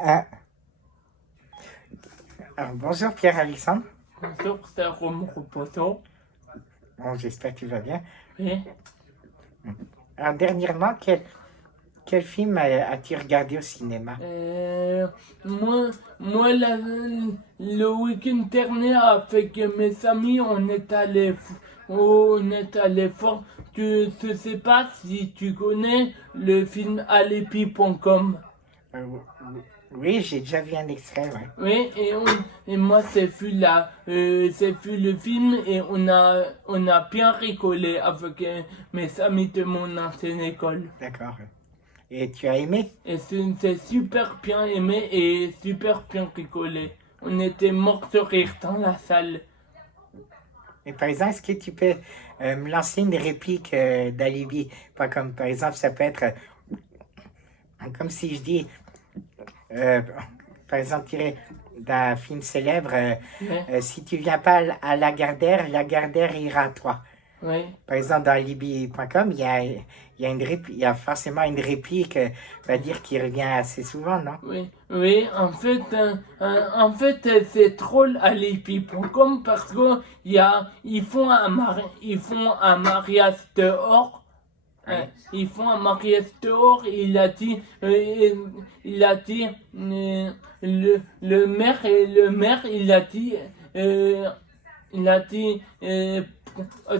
Ah, alors, bonjour Pierre-Alexandre. Bonjour, c'est Romain Reposo. Bon, j'espère que tu vas bien. Oui. Alors, dernièrement, quel film as-tu regardé au cinéma? Moi, le week-end dernier, avec mes amis, on est allé voir. Je sais pas si tu connais le film Alipi.com. Euh, oui, j'ai déjà vu un extrait, ouais. Oui, et moi, c'est vu le film et on a bien rigolé avec mes amis de mon ancienne école. D'accord. Et tu as aimé? Et c'est super bien aimé et super bien rigolé. On était morts de rire dans la salle. Et par exemple, est-ce que tu peux me lancer une réplique d'Alibi? Pas comme, par exemple, ça peut être comme si je dis, euh, par exemple, tiré d'un film célèbre, Oui, si tu viens pas à la Gardère ira à toi. oui, Par exemple, dans Libye.com, il y a forcément une réplique, on va dire, qui revient assez souvent, non? oui, oui. En fait, c'est drôle à l'épi.com parce que ils font un mariage dehors. Oui. Ils font un mariage dehors. Il a dit, le maire, euh, il a dit,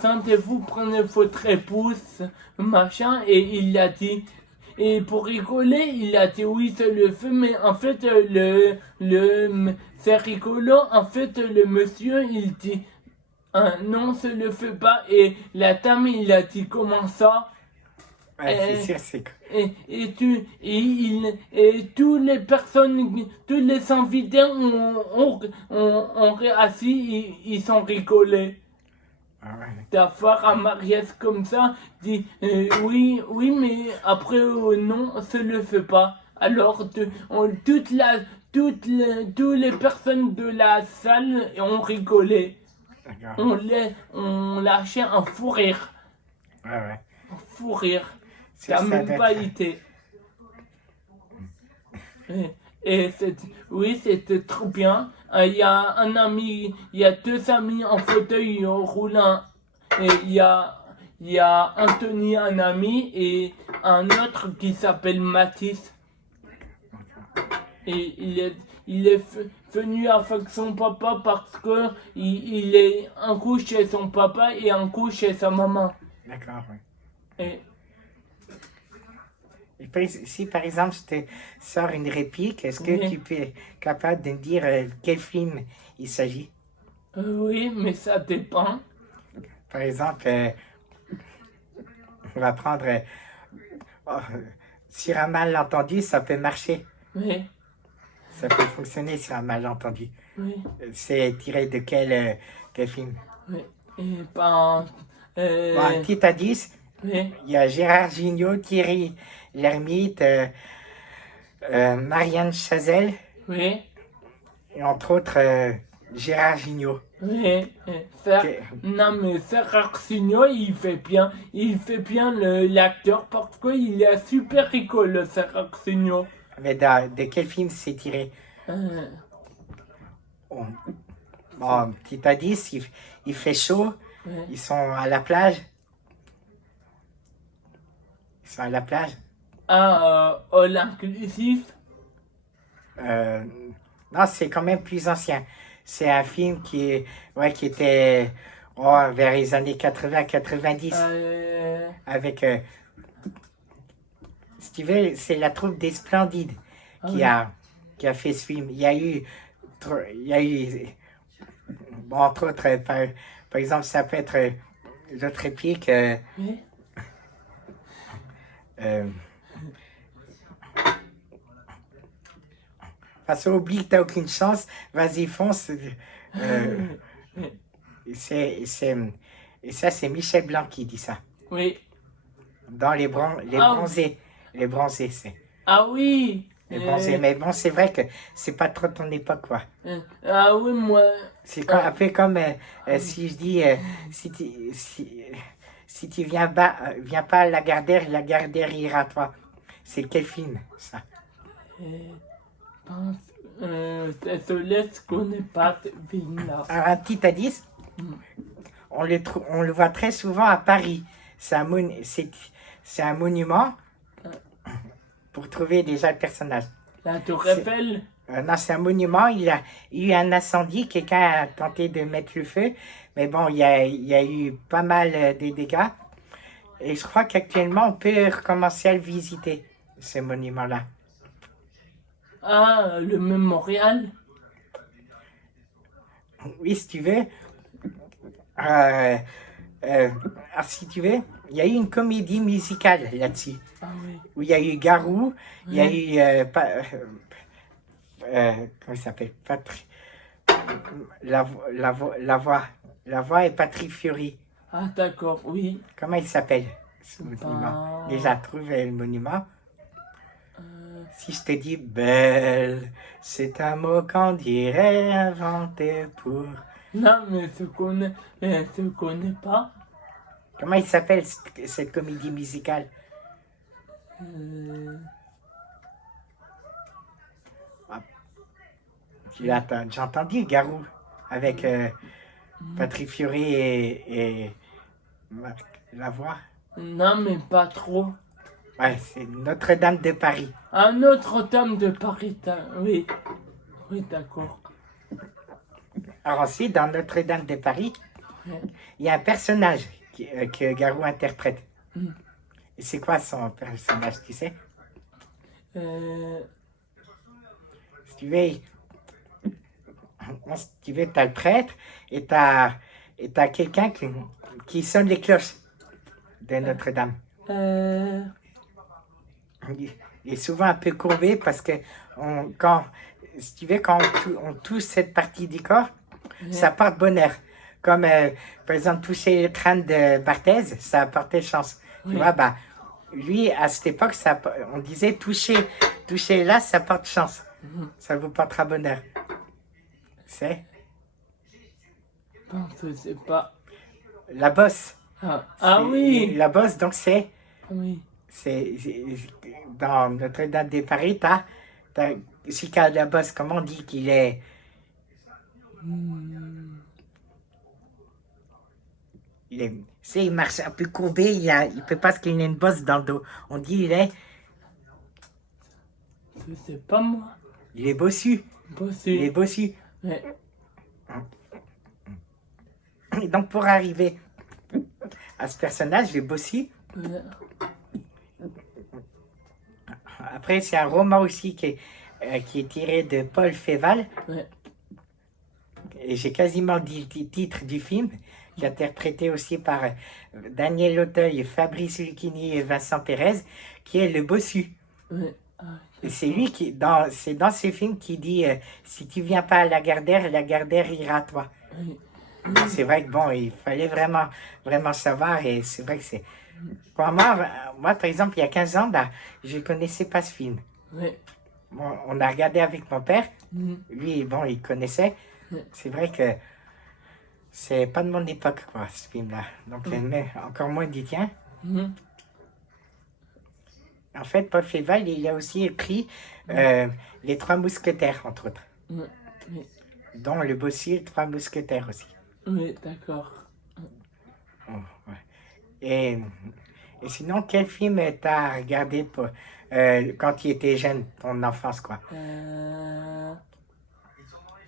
sentez-vous prendre votre épouse, machin, et il a dit, et pour rigoler, il a dit oui, c'est le feu, mais en fait, c'est rigolo, en fait, le monsieur, il dit, non, c'est le feu pas, et la dame, il a dit, comment ça? Ouais, c'est Et, sûr, c'est... et tous les invités ont assis, ils sont rigolés Ah ouais. d'avoir un mariage comme ça, dit oui, oui, mais après, non, ça le fait pas. Alors, toutes les personnes de la salle ont rigolé. D'accord. On lâchait un fou rire. Ouais, ouais. Un fou rire. Sûr, T'as ça même doit pas être... idée. Et oui, c'était trop bien. Il y a deux amis en fauteuil roulant. Et il y a Anthony, un ami, et un autre qui s'appelle Mathis. Et il est venu avec son papa parce que il est un coup chez son papa et un coup chez sa maman. D'accord, ouais. Et Et si par exemple je te sors une réplique, est-ce que oui, tu peux être capable de me dire quel film il s'agit? oui, mais ça dépend. Par exemple, on va prendre oh, sur un malentendu, ça peut marcher. Oui, Ça peut fonctionner sur un malentendu. oui. C'est tiré de quel film? Oui, et ben, Bon, un euh, petit indice, oui, il y a Gérard Jugnot, Thierry Lhermitte, Marianne Chazelle, oui, et entre autres Gérard Jugnot. oui, Que- non mais Serge Signor, il fait bien l'acteur parce qu'il est super rigolo, Serge Signor. mais de quel film c'est tiré? Euh, Bon, c'est- bon, petit indice, il fait chaud, ouais. ils sont à la plage. Ils sont à la plage. All inclusif, Euh, non, c'est quand même plus ancien. C'est un film ouais, qui était oh, vers les années 80-90. euh, Avec, si tu veux, c'est la troupe des Splendides ah oui, qui a fait ce film. Il y a eu bon, entre autres, par exemple, ça peut être l'autre réplique. oui, Euh, Parce oublie que t'as aucune chance, vas-y, fonce. Euh, c'est, c'est, et ça, c'est Michel Blanc qui dit ça. oui, Dans les ah, bronzés. Les bronzés, c'est. ah oui, Les bronzés. Mais bon, c'est vrai que c'est pas trop ton époque, quoi. ah oui, moi, C'est ah, un peu comme ah oui. si je dis, si tu viens pas à la Gardère ira à toi. C'est quel film, ça? Euh, Désolé, je connais pas ce film-là. Alors, un petit indice, on le voit très souvent à Paris. C'est un monument pour trouver déjà le personnage. La Tour C'est- Eiffel? Non, c'est un monument. Il y a eu un incendie. Quelqu'un a tenté de mettre le feu. Mais bon, il y a eu pas mal de dégâts. Et je crois qu'actuellement, on peut recommencer à le visiter, ce monument-là. Ah, le mémorial? Oui, si tu veux. Euh, si tu veux, il y a eu une comédie musicale là-dessus. Ah oui. Où il y a eu Garou, il y a Ouais. eu. Comment il s'appelle la voix et Patrick Fiori. Ah d'accord, oui. Comment il s'appelle ce monument? Ben, Déjà, trouve le monument. euh, Si je te dis belle, c'est un mot qu'on dirait inventé pour. non, mais je connais pas. Comment il s'appelle cette comédie musicale? Euh, J'ai entendu Garou avec Patrick Fiori et Marc Lavoie. non, mais pas trop. Ouais, c'est Notre-Dame de Paris. Un autre tome de Paris, oui. Oui, d'accord. Alors ensuite, dans Notre-Dame de Paris, Ouais. il y a un personnage que Garou interprète. Mm. Et c'est quoi son personnage, tu sais? Euh, Si tu veux, si tu veux, t'as le prêtre et t'as quelqu'un qui sonne les cloches de Notre-Dame. euh, Il est souvent un peu courbé parce que si tu veux, on touche cette partie du corps, ça porte bonheur. Comme par exemple toucher le crâne de Barthez, ça apportait chance. Tu Oui. vois, bah, lui, à cette époque, on disait toucher là, ça porte chance. Ça vous portera bonheur. C'est bon, je sais pas. la bosse. Ah oui. La bosse, donc Oui. c'est dans Notre-Dame de Paris, t'as Chica de la bosse, comment on dit qu'il est. Hmm, Il marche un peu courbé, il peut pas parce qu'il a une bosse dans le dos. On dit je sais pas moi. il est bossu. Il est Bossu. bossu. Ouais. Et donc pour arriver à ce personnage, le bossu, Ouais. après c'est un roman aussi qui est tiré de Paul Féval. Ouais. Et j'ai quasiment dit le titre du film, qui est interprété aussi par Daniel Auteuil, Fabrice Lucchini et Vincent Pérez, qui est le bossu. Ouais. Ah, Et c'est lui c'est dans ces films qui dit si tu viens pas à la Gardère ira à toi. oui. C'est vrai que bon, il fallait vraiment savoir et c'est vrai que c'est. Pour moi, par exemple, il y a 15 ans, bah, je ne connaissais pas ce film. Ouais. Bon, on a regardé avec mon père, Hmm, lui, bon, il connaissait. Ouais. C'est vrai que c'est pas de mon époque, quoi, ce film-là. Donc, mais encore moins du tien. hmm, En fait, Paul Féval, il a aussi écrit Les Trois Mousquetaires, entre autres. ouais. Oui. Dont le bossu, Les Trois Mousquetaires aussi. Oui, d'accord. Oh, ouais. Et sinon, quel film t'as regardé quand tu étais jeune, ton enfance, quoi?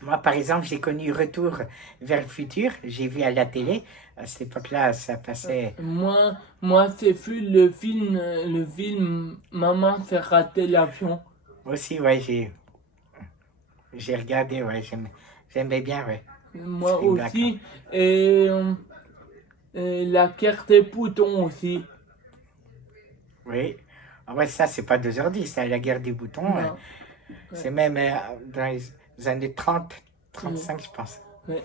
Moi, par exemple, j'ai connu Retour vers le futur. J'ai vu à la télé. À cette époque-là, ça passait. Moi, c'est vu le film Maman s'est raté l'avion. Aussi, ouais, j'ai regardé, ouais, j'aimais bien, ouais. Moi film, d'accord. aussi. Et la carte des boutons aussi. Oui. Ah ouais, ça, c'est pas 2h10, c'est la guerre des boutons. Non. C'est même dans les années 30, 35, je pense. Ouais.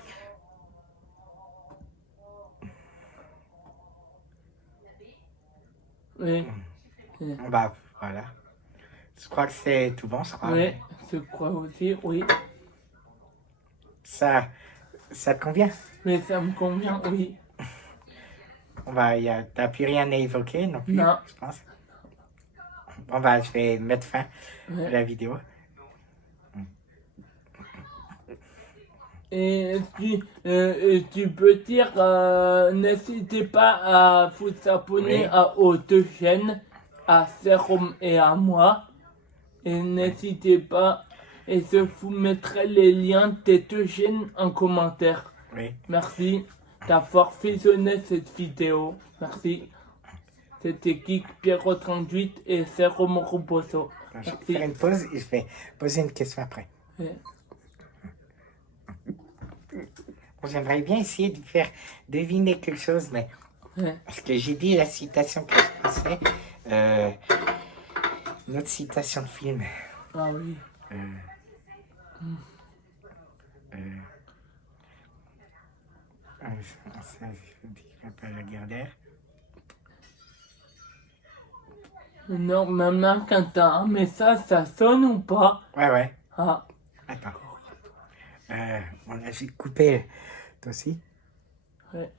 Oui. Bah, voilà. Je crois que c'est tout bon, je crois. Oui, je crois aussi, oui. Ça te convient? Mais ça me convient, oui. T'as plus rien à évoquer non plus, Non. je pense. Bon, bah, je vais mettre fin à Ouais. la vidéo. tu peux dire, n'hésitez pas à vous abonner Oui. aux deux chaînes, à Serum et à moi. Et n'hésitez pas, et je vous mettrai les liens des deux chaînes en commentaire. Oui. Merci d'avoir visionné cette vidéo. Merci. C'était Geek Pierrot 38 et Serum Roboso. Je vais Merci. faire une pause et je vais poser une question après. Ouais. Bon, j'aimerais bien essayer de faire deviner quelque chose, mais Ouais. parce que j'ai dit la citation que je pensais, une autre citation de film. Ah oui. Ça, je dirais pas la guerre d'air. Non, maman, quand t'as un message, ça sonne ou pas? Ouais. Ah, Attends. Bon, là, j'ai coupé. Toi aussi? ouais.